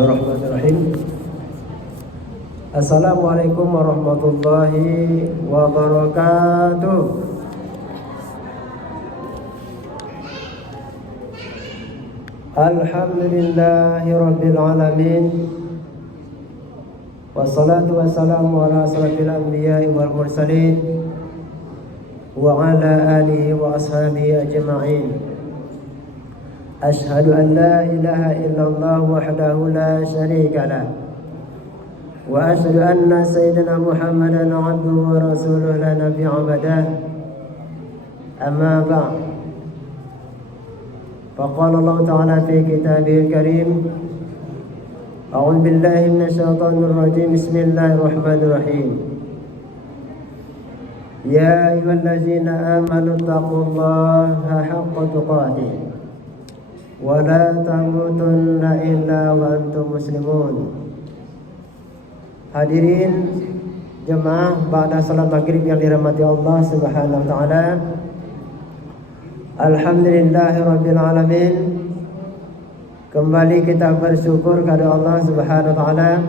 Bismillahirrahmanirrahim. Assalamualaikum warahmatullahi wabarakatuh. Alhamdulillahi rabbil alamin. Wassalatu wassalamu ala asrafil anbiya'i wal mursalin wa ala alihi wa ashabihi ajma'in. Ashhadu an la ilaha illallah wahdahu la syarika lah wa ashhadu anna sayyidina Muhammadan abduhu wa rasuluhu la nabiyya ba'dah. Amma ba'd. Faqala Allah ta'ala fi kitabihil karim, a'udzu billahi minasyaitonir rajim. Bismillahirrahmanirrahim. Ya ayyuhallazina amanu taqullaha haqqa tuqatih wa la tamutunna illa wa antum muslimun. Hadirin jemaah ba'da salat maghrib yang dirahmati Allah Subhanahu wa taala. Alhamdulillahirabbil alamin. Kembali kita bersyukur kepada Allah Subhanahu wa taala.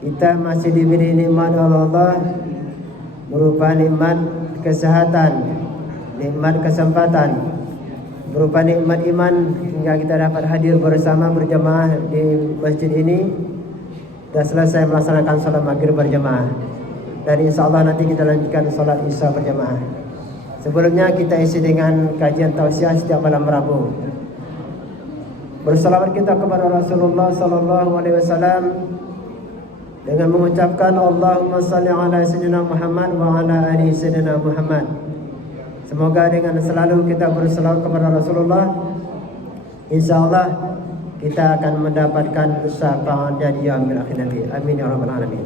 Kita masih diberi nikmat oleh Allah berupa nikmat kesehatan, nikmat kesempatan, berupa nikmat iman hingga kita dapat hadir bersama berjamaah di masjid ini dan selesai melaksanakan salat maghrib berjamaah. Dan insyaallah nanti kita lanjutkan salat isya berjamaah. Sebelumnya kita isi dengan kajian tausiah setiap malam Rabu. Bersalawat kita kepada Rasulullah sallallahu alaihi wasallam dengan mengucapkan Allahumma shalli ala sayyidina Muhammad wa ala ali sayyidina Muhammad. Semoga dengan selalu kita berselawat kepada Rasulullah, insyaallah kita akan mendapatkan syafaat dari yaumil akhir nanti. Amin ya rabbal alamin.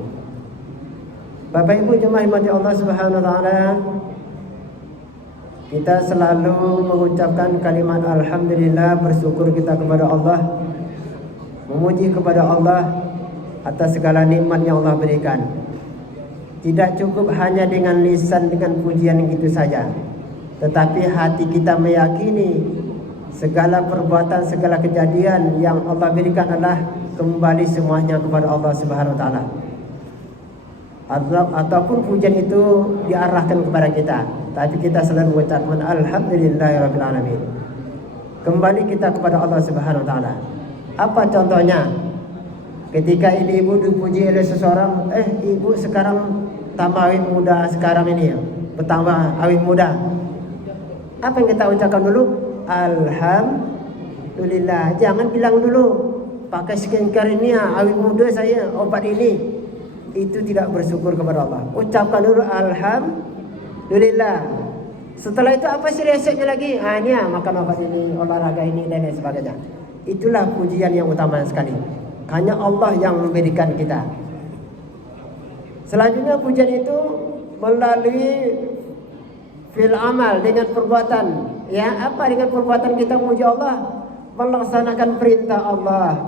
Bapak Ibu jemaah rahmati Allah Subhanahu wa taala, kita selalu mengucapkan kalimat alhamdulillah, bersyukur kita kepada Allah, memuji kepada Allah atas segala nikmat yang Allah berikan. Tidak cukup hanya dengan lisan dengan pujian gitu saja, tetapi hati kita meyakini segala perbuatan, segala kejadian yang Allah berikan adalah kembali semuanya kepada Allah Subhanahu wa taala. Ataupun pujian itu diarahkan kepada kita, tapi kita selalu mengucapkan alhamdulillahirabbil alamin. Kembali kita kepada Allah Subhanahu wa taala. Apa contohnya? Ketika ini ibu dipuji oleh seseorang, ibu sekarang tambah awet muda sekarang ini ya, bertambah awet muda. Apa yang kita ucapkan dulu? Alhamdulillah. Jangan bilang dulu pakai skincare ini ya, awet muda saya, obat ini. Itu tidak bersyukur kepada Allah. Ucapkan dulu alhamdulillah. Setelah itu apa sih resepnya lagi? Ini ya, makan obat ini, olahraga ini dan lain sebagainya. Itulah pujian yang utama sekali. Hanya Allah yang memberikan kita. Selanjutnya pujian itu melalui fil amal, dengan perbuatan. Ya, apa dengan perbuatan kita memuji Allah? Melaksanakan perintah Allah.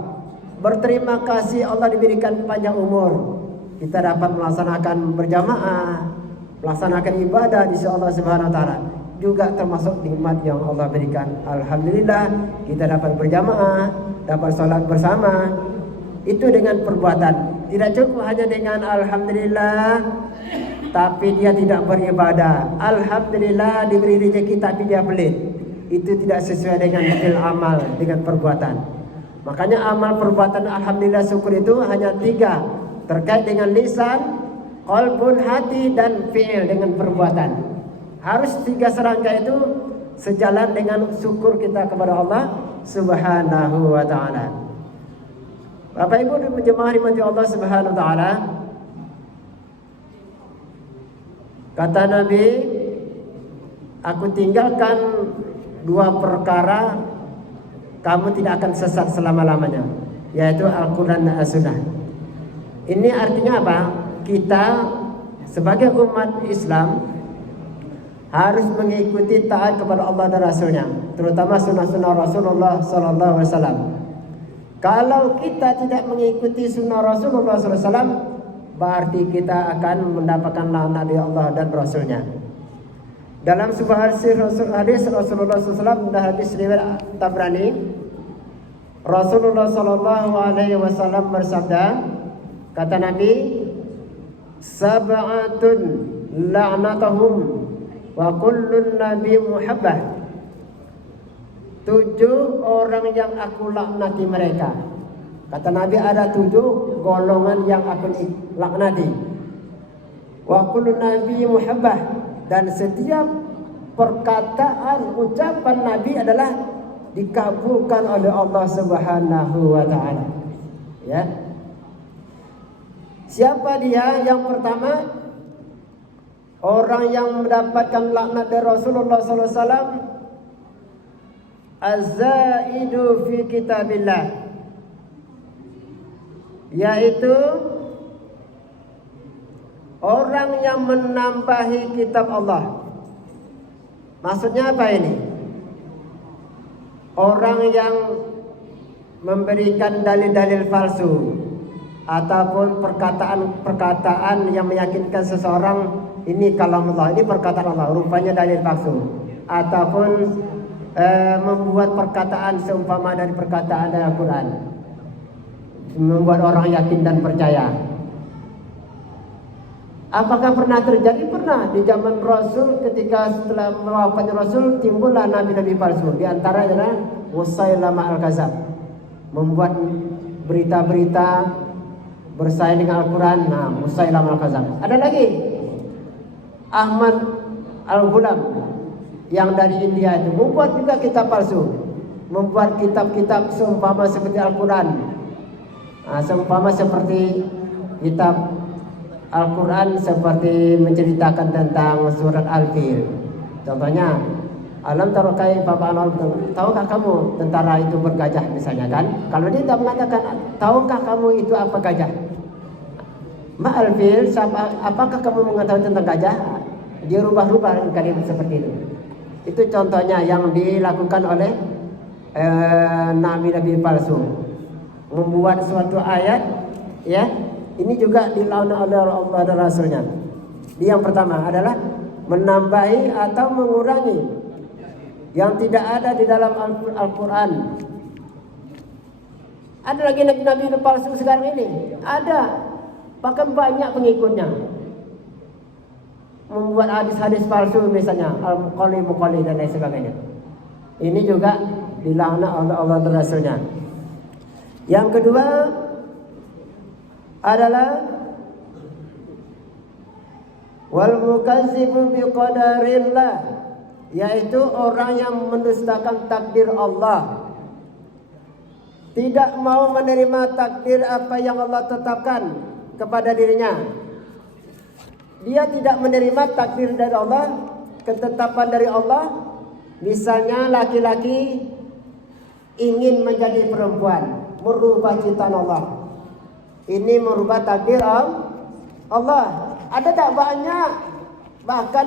Berterima kasih Allah diberikan panjang umur. Kita dapat melaksanakan berjamaah, melaksanakan ibadah di sisi Allah Subhanahu wa taala. Juga termasuk nikmat yang Allah berikan. Alhamdulillah kita dapat berjamaah, dapat salat bersama. Itu dengan perbuatan. Tidak cukup hanya dengan alhamdulillah tapi dia tidak beribadah. Alhamdulillah diberi rezeki tapi dia pelit. Itu tidak sesuai dengan fil amal, dengan perbuatan. Makanya amal perbuatan alhamdulillah syukur itu hanya 3. Terkait dengan lisan, qalbun, hati, dan fi'il, dengan perbuatan. Harus 3 serangkaian itu sejalan dengan syukur kita kepada Allah Subhanahu wa ta'ala. Bapak Ibu jemaah rahmati Allah Subhanahu wa ta'ala, kata Nabi, aku tinggalkan 2 perkara, kamu tidak akan sesat selama-lamanya, yaitu Al-Quran dan As-Sunnah. Ini artinya apa? Kita sebagai umat Islam harus mengikuti taat kepada Allah dan Rasulnya, terutama sunnah-sunnah Rasulullah Sallallahu Alaihi Wasallam. Kalau kita tidak mengikuti sunnah Rasulullah Sallallahu Alaihi Wasallam, berarti kita akan mendapatkan laknat dari Allah dan Rasulnya. Dalam sebuah hadis Rasulullah SAW, hadis riwayat Tabrani, Rasulullah sallallahu alaihi wasallam bersabda, kata Nabi, sab'atun la'natuhum wa kullun nabi muhabbah. 7 orang yang aku laknati mereka. Kata Nabi, ada 7 golongan yang aku laknati. Wa kullun nabi muhabbah, dan setiap perkataan ucapan Nabi adalah dikabulkan oleh Allah Subhanahu wa taala. Ya. Siapa dia? Yang pertama, orang yang mendapatkan laknat dari Rasulullah sallallahu alaihi wasallam, az-zaidu fi kitabillah, yaitu orang yang menambahi kitab Allah. Maksudnya apa ini? Orang yang memberikan dalil-dalil palsu ataupun perkataan-perkataan yang meyakinkan seseorang ini kalam Allah, ini perkataan Allah, rupanya dalil palsu, ataupun membuat perkataan seumpama dari perkataan dari Al-Quran, membuat orang yakin dan percaya. Apakah pernah terjadi? Pernah. Di zaman Rasul, ketika setelah wafatnya Rasul, timbullah nabi-nabi palsu. Di antara adalah Musailamah al-Kadzab, membuat berita-berita bersaing dengan Al-Quran. Nah, Musailamah al-Kadzab. Ada lagi Ahmad al-Ghulam yang dari India itu membuat juga kitab palsu, membuat kitab-kitab seumpama seperti Al-Quran. Nah, seumpama seperti kitab Al-Quran seperti menceritakan tentang surat Al-Fil. Contohnya, alam tara kaifa fa'ala, tahukah kamu tentara itu bergajah misalnya kan? Kalau dia tidak mengatakan tahukah kamu itu apa gajah? Ma Al-Fil, apakah kamu mengetahui tentang gajah? Dia rubah-rubah kalimat seperti itu. Itu contohnya yang dilakukan oleh nabi-nabi palsu, membuat suatu ayat, ya. Ini juga dilawan oleh Allah dan Rasulnya. Yang pertama adalah menambahi atau mengurangi yang tidak ada di dalam Al-Quran. Ada lagi nabi-nabi palsu sekarang ini. Ada, bahkan banyak pengikutnya. Membuat hadis-hadis palsu misalnya, Al-Muqalli dan lain sebagainya. Ini juga dilawan oleh Allah dan Rasulnya. Yang kedua adalah wal mukazzibu biqadarillah, yaitu orang yang mendustakan takdir Allah, tidak mau menerima takdir apa yang Allah tetapkan kepada dirinya. Dia tidak menerima takdir dari Allah, ketetapan dari Allah. Misalnya laki-laki ingin menjadi perempuan, merubah ciptaan Allah. Ini merubah takdir Allah. Ada tak banyak, bahkan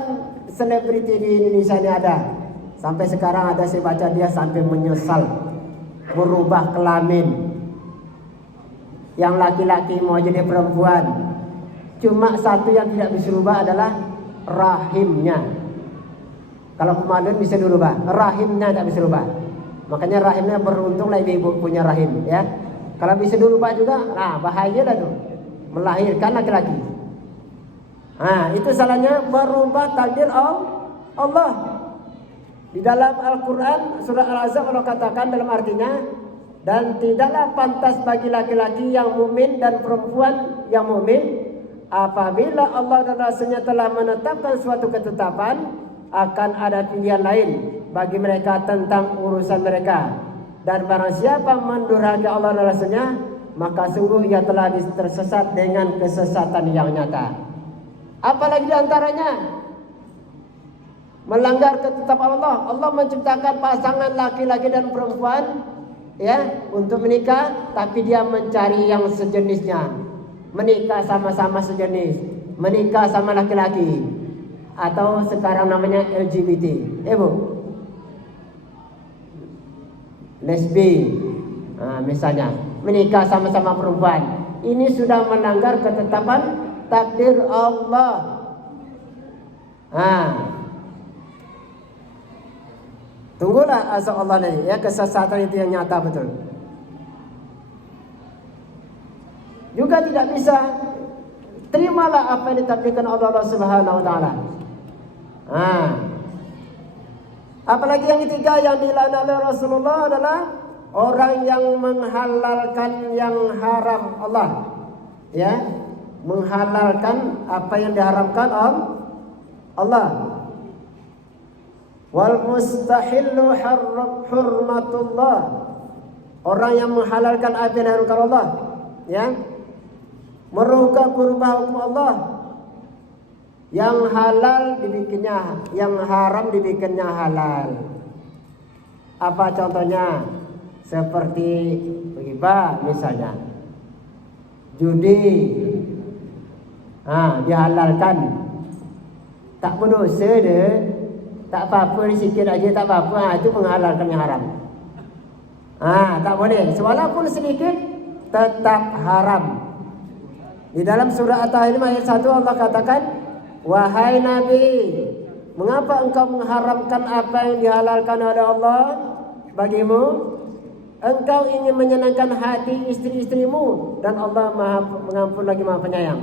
selebriti di Indonesia ini ada. Sampai sekarang ada saya baca dia sampai menyesal merubah kelamin. Yang laki-laki mau jadi perempuan. Cuma satu yang tidak bisa dirubah adalah rahimnya. Kalau kemarin bisa dirubah, rahimnya tidak bisa dirubah. Makanya rahimnya beruntunglah ibu punya rahim, ya. Kalau bisa dirubah juga, nah bahaya dah tuh, melahirkan laki-laki. Nah, itu salahnya merubah takdir Allah. Di dalam Al-Quran surah Al-Ahzab Allah katakan dalam artinya, dan tidaklah pantas bagi laki-laki yang mukmin dan perempuan yang mukmin apabila Allah dan Rasulnya telah menetapkan suatu ketetapan, akan ada pilihan lain bagi mereka tentang urusan mereka. Dan barang siapa mendurhaka Allah dan Rasulnya, maka sungguh ia telah tersesat dengan kesesatan yang nyata. Apalagi diantaranya melanggar ketetapan Allah. Allah menciptakan pasangan laki-laki dan perempuan, ya, untuk menikah, tapi dia mencari yang sejenisnya, menikah sama-sama sejenis, menikah sama laki-laki, atau sekarang namanya LGBT, Bu, lesbi, misalnya menikah sama-sama perempuan. Ini sudah melanggar ketetapan takdir Allah. Tunggulah azab Allah nanti, ya, kesesatan itu yang nyata betul. juga tidak bisa. Terimalah apa yang ditakdirkan Allah Subhanahu wa taala. Apalagi yang ketiga yang dilaknat oleh Rasulullah adalah orang yang menghalalkan yang haram Allah. Ya, menghalalkan apa yang diharamkan Allah. Wal mustahillu hurmatullah. Orang yang menghalalkan apa yang diharamkan Allah, ya. Merubah hukum Allah. Yang halal dibikinnya, yang haram dibikinnya halal. Apa contohnya? Seperti riba misalnya. Judi. Dihalalkan. Tak berdosa dia. Tak apa-apa, sikit aja tak apa-apa. Itu menghalalkan yang haram. Tak boleh. Walaupun sedikit tetap haram. Di dalam surah At-Tahrim ayat 1 Allah katakan, wahai Nabi, mengapa engkau mengharamkan apa yang dihalalkan oleh Allah bagimu? Engkau ingin menyenangkan hati istri-istrimu dan Allah Maha Pengampun lagi Maha Penyayang.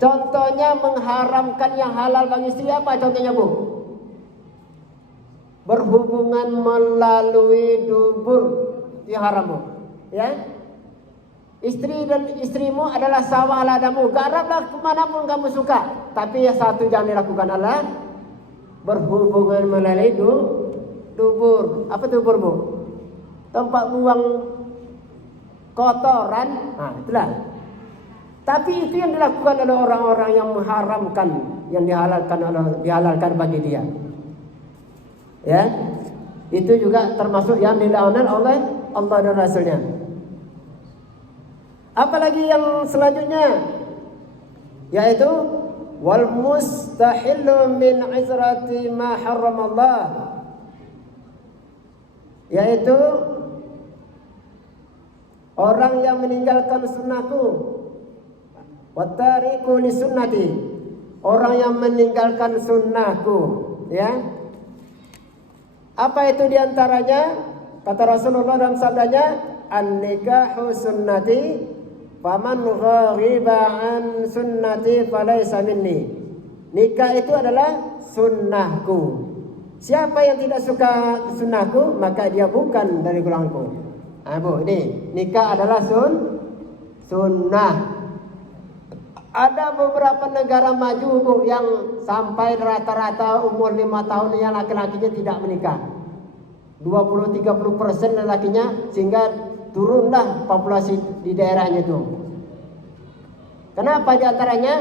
Contohnya mengharamkan yang halal bagi istri apa contohnya, Bu? Berhubungan melalui dubur yang haram, Bu. Ya? Istri dan istrimu adalah sawah ladamu. Garaplah kemanapun kamu suka. Tapi yang satu jangan dilakukan adalah berhubungan melalui dubur. Apa dubur, Bu? Tempat buang kotoran. Itulah. Tapi itu yang dilakukan oleh orang-orang yang mengharamkan, yang dihalalkan bagi dia. Ya, itu juga termasuk yang dilaknat oleh Allah dan Rasulnya. Apalagi yang selanjutnya, yaitu wal mustahillu min izrati ma harramallah, yaitu orang yang meninggalkan sunnahku, watariku li sunnati, orang yang meninggalkan sunnahku, ya. Apa itu diantaranya? Kata Rasulullah dalam sabdanya, an-nikahu sunnati, faman ghariba an sunnati falaysa minni. Nikah itu adalah sunnahku. Siapa yang tidak suka sunnahku, maka dia bukan dari golonganku. Bu, ini nikah adalah sunnah. Ada beberapa negara maju, Bu, yang sampai rata-rata umur 5 tahun yang laki-lakinya tidak menikah. 20-30% lelakinya, sehingga turunlah populasi di daerahnya itu. Kenapa diantaranya?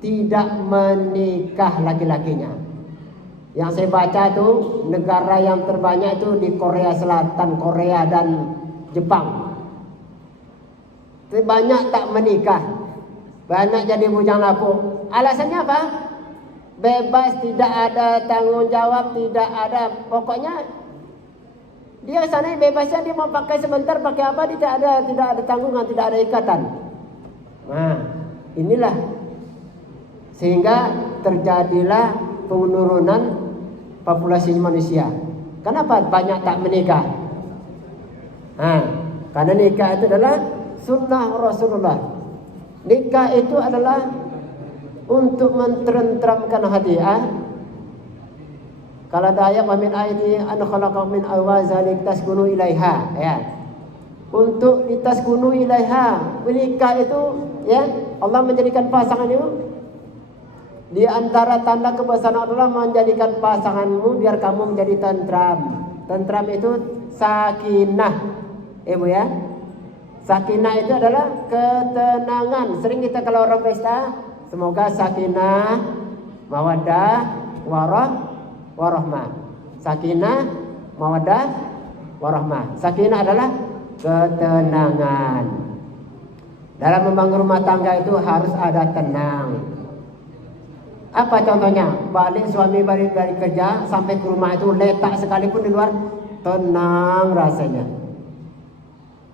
Tidak menikah laki-lakinya. Yang saya baca itu negara yang terbanyak itu di Korea Selatan, Korea dan Jepang. Banyak tak menikah, banyak jadi bujang lapuk. Alasannya apa? Bebas, tidak ada tanggung jawab, tidak ada, pokoknya dia sana bebasnya, dia mau pakai sebentar, pakai apa, tidak ada tanggungan, tidak ada ikatan. Inilah sehingga terjadilah penurunan populasi manusia. Kenapa banyak tak menikah? Karena nikah itu adalah sunnah Rasulullah. Nikah itu adalah untuk mententeramkan hati. Kalau ada ayat min ayati an khalaqakum min awazalik taskunu ilaiha, ya. Untuk ditaskunu ilaiha, menikah itu, ya, Allah menjadikan pasangan itu. Di antara tanda kebesaran Allah menjadikan pasanganmu biar kamu menjadi tentram. Tentram itu sakinah, Bu, ya. Sakinah itu adalah ketenangan. Sering kita kalau orang pesta, semoga sakinah, mawaddah, warahmah. Sakinah, mawaddah, warahmah. Sakinah adalah ketenangan. Dalam membangun rumah tangga itu harus ada tenang. Apa contohnya? Suami balik dari kerja sampai ke rumah itu letak sekalipun di luar, tenang rasanya.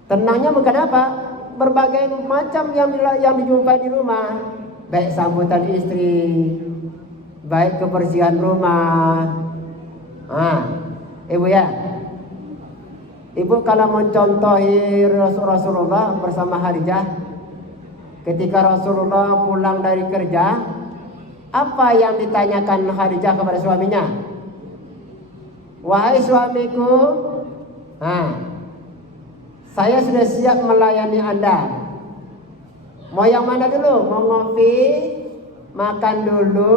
Tenangnya bukan apa? Berbagai macam yang dijumpai di rumah, baik sambutan istri, baik kebersihan rumah. Ibu, ya. Ibu kalau mencontohi Rasulullah bersama Khadijah, ketika Rasulullah pulang dari kerja, apa yang ditanyakan Khadijah kepada suaminya? Wahai suamiku, saya sudah siap melayani Anda. Mau yang mana dulu? Mau ngopi, makan dulu,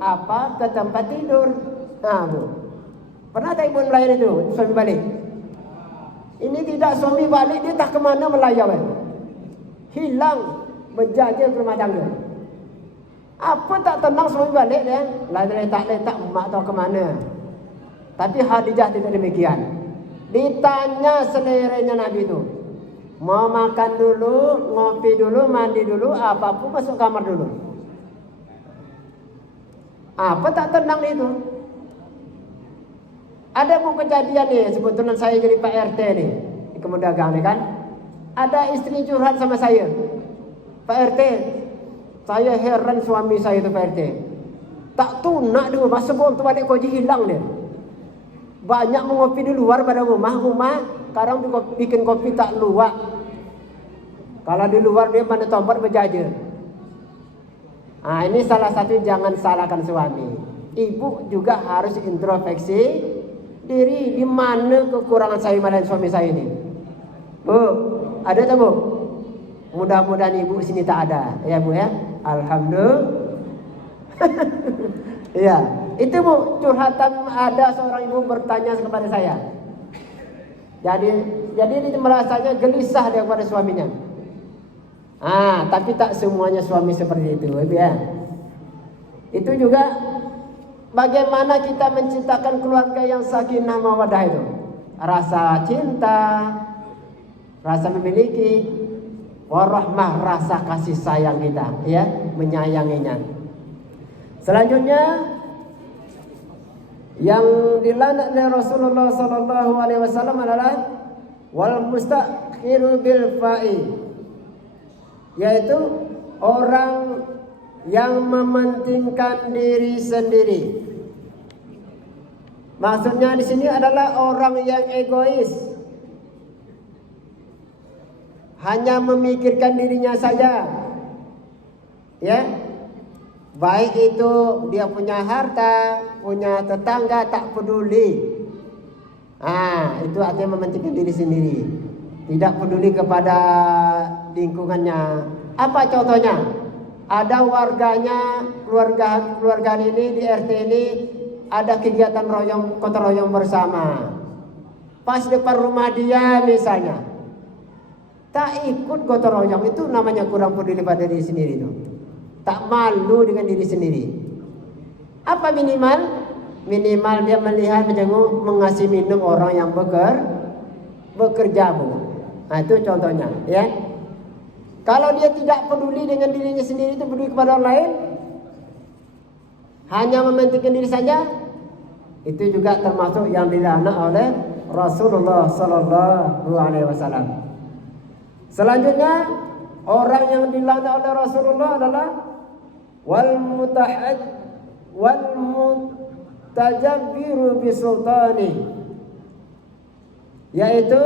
apa ke tempat tidur? Bu, pernah tak ibu melayani itu suami balik? Ini tidak suami balik, dia tak kemana melayani, hilang menjajah ke rumah tangga. Apa tak tenang suami balik dia? Letak mak tahu kemana. Tapi Khadijah tidak demikian. Ditanya seleranya Nabi itu, mau makan dulu, ngopi dulu, mandi dulu, apapun masuk kamar dulu. Apa tak tenang itu? Ada pun kejadian nih, sebetulnya saya jadi Pak RT nih di Kemendagang nih kan. Ada istri curhat sama saya, Pak RT, saya heran suami saya itu Pak RT. Tak tunak dulu, masa gua untuk balik koji hilang dia. Banyak mengopi di luar pada rumah sekarang bikin kopi tak luak. Kalau di luar dia mana tombak berjajar. Ini salah satu, jangan salahkan suami. Ibu juga harus introspeksi diri, di mana kekurangan saya melayani suami saya ini. Bu, ada tak bu? Mudah-mudahan ibu sini tak ada, ya bu ya. Alhamdulillah. Iya, itu bu curhatan, ada seorang ibu bertanya kepada saya. Jadi dia merasanya gelisah dia kepada suaminya. Tapi tak semuanya suami seperti itu, ya. Itu juga bagaimana kita menciptakan keluarga yang sakinah mawaddah itu. Rasa cinta, rasa memiliki, warahmah, rasa kasih sayang kita, ya, menyayanginya. Selanjutnya yang dilaknat oleh Rasulullah sallallahu alaihi wasallam adalah wal mustakhiru bil fa'i, yaitu orang yang mementingkan diri sendiri. Maksudnya di sini adalah orang yang egois, hanya memikirkan dirinya saja, ya. Baik itu dia punya harta, punya tetangga, tak peduli. Itu artinya mementingkan diri sendiri, tidak peduli kepada lingkungannya. Apa contohnya? Ada warganya, keluarga ini di RT ini ada kegiatan gotong royong bersama. Pas depan rumah dia misalnya, tak ikut gotong royong, itu namanya kurang peduli pada diri sendiri itu. Tak malu dengan diri sendiri. Apa minimal? Minimal dia melihat, menjenguk, mengasih minum orang yang bekerja bu. Itu contohnya, ya. Kalau dia tidak peduli dengan dirinya sendiri, itu peduli kepada orang lain, hanya mementingkan diri saja, itu juga termasuk yang dilaknat oleh Rasulullah sallallahu alaihi wasallam. Selanjutnya, orang yang dilaknat oleh Rasulullah adalah wal mutajabbiru bisultani, yaitu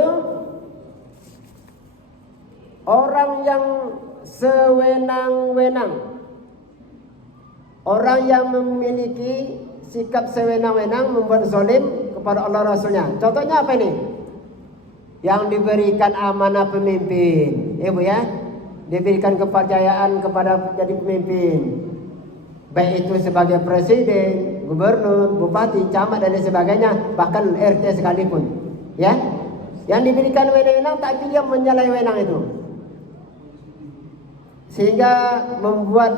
orang yang sewenang-wenang, orang yang memiliki sikap sewenang-wenang, membuat zalim kepada Allah Rasulnya. Contohnya apa ini? Yang diberikan amanah pemimpin, ya bu ya, diberikan kepercayaan kepada jadi pemimpin, baik itu sebagai presiden, gubernur, bupati, camat dan sebagainya, bahkan RT sekalipun, ya. Yang diberikan wewenang tapi dia menyalahi wewenang itu, sehingga membuat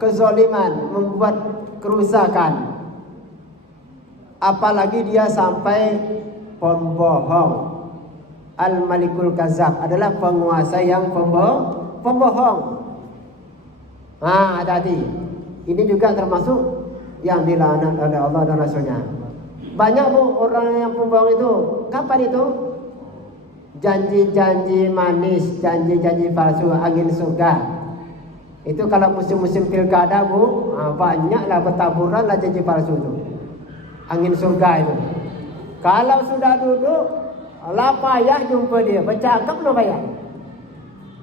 kezaliman, membuat kerusakan. Apalagi dia sampai pembohong. Al-Malikul Kazab adalah penguasa yang pembohong. Hati-hati. Ini juga termasuk yang dilaknat oleh Allah dan Rasulnya. Banyak bu orang yang pembohong itu. Kapan itu? Janji-janji manis, janji-janji palsu, angin surga. Itu kalau musim-musim pilkada bu, banyaklah bertaburan janji palsu itu, angin surga itu. Kalau sudah duduk lah payah jumpa dia, bercakap no payah.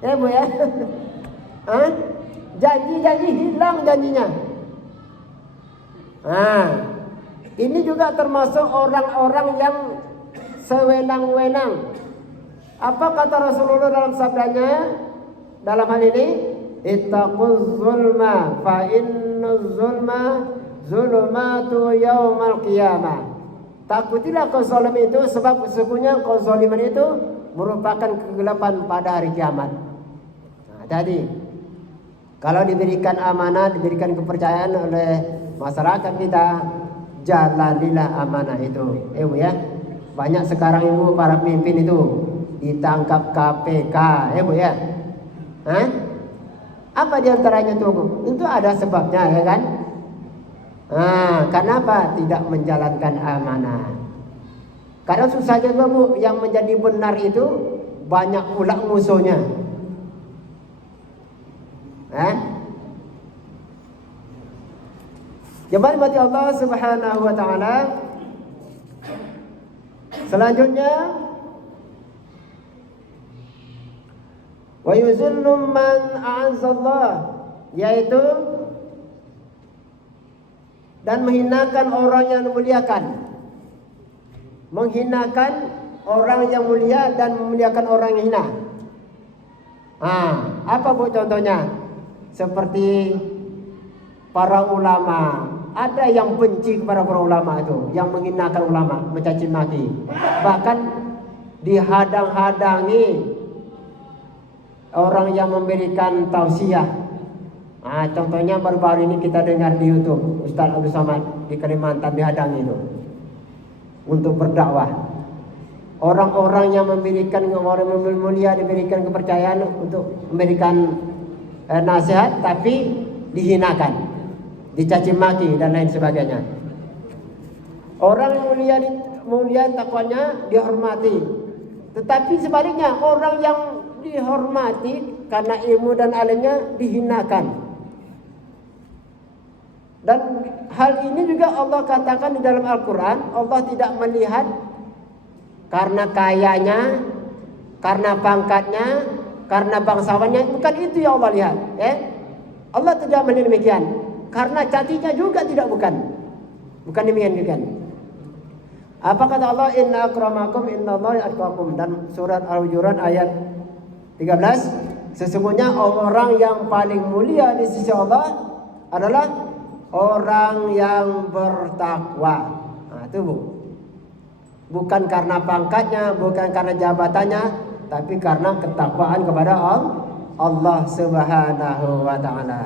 Bu ya. Janji-janji hilang janjinya. Ini juga termasuk orang-orang yang sewenang-wenang. Apa kata Rasulullah dalam sabdanya? Dalam hal ini, ittaquz zulma fa innuz zulma zulumatu yaumal qiyamah. Takutilah kezaliman itu, sebab sesungguhnya kezaliman itu merupakan kegelapan pada hari kiamat. Tadi kalau diberikan amanah, diberikan kepercayaan oleh masyarakat kita, jalanilah amanah itu. Bu ya. Banyak sekarang ibu para pemimpin itu ditangkap KPK, Bu ya. Apa diantaranya tuh? Itu ada sebabnya, ya kan? Kenapa tidak menjalankan amanah? Karena susah juga Bu, yang menjadi benar itu banyak pula musuhnya. Jemaah mati Allah Subhanahu wa taala. Selanjutnya, wa yuzillu man a'azzallah, yaitu dan menghinakan orang yang memuliakan. Menghinakan orang yang mulia dan memuliakan orang yang hina. Apa Bu contohnya? Seperti para ulama. Ada yang benci kepada para ulama itu, yang menghinakan ulama, mencaci maki, bahkan dihadang-hadangi orang yang memberikan tausiah. Contohnya baru-baru ini kita dengar di YouTube, Ustaz Abdul Somad di Kalimantan dihadangi itu untuk berdakwah. Orang-orang yang memberikan, orang mulia diberikan kepercayaan untuk memberikan nasihat, tapi dihinakan, dicaci maki dan lain sebagainya. Orang yang mulia takwanya dihormati, tetapi sebaliknya orang yang dihormati karena ilmu dan alimnya dihinakan. Dan hal ini juga Allah katakan di dalam Al-Quran. Allah tidak melihat karena kayanya, karena pangkatnya, karena bangsawannya. Bukan itu yang Allah lihat. Allah tidak melihat demikian. Karena catinya juga tidak, bukan demikian. Apa kata Allah? Inna akramakum innallaha atqakum. Dan surat Al-Hujurat ayat 13. Sesungguhnya orang yang paling mulia di sisi Allah adalah orang yang bertakwa. Itu Bu. Bukan karena pangkatnya, bukan karena jabatannya, tapi karena ketakwaan kepada Allah Subhanahu wa taala.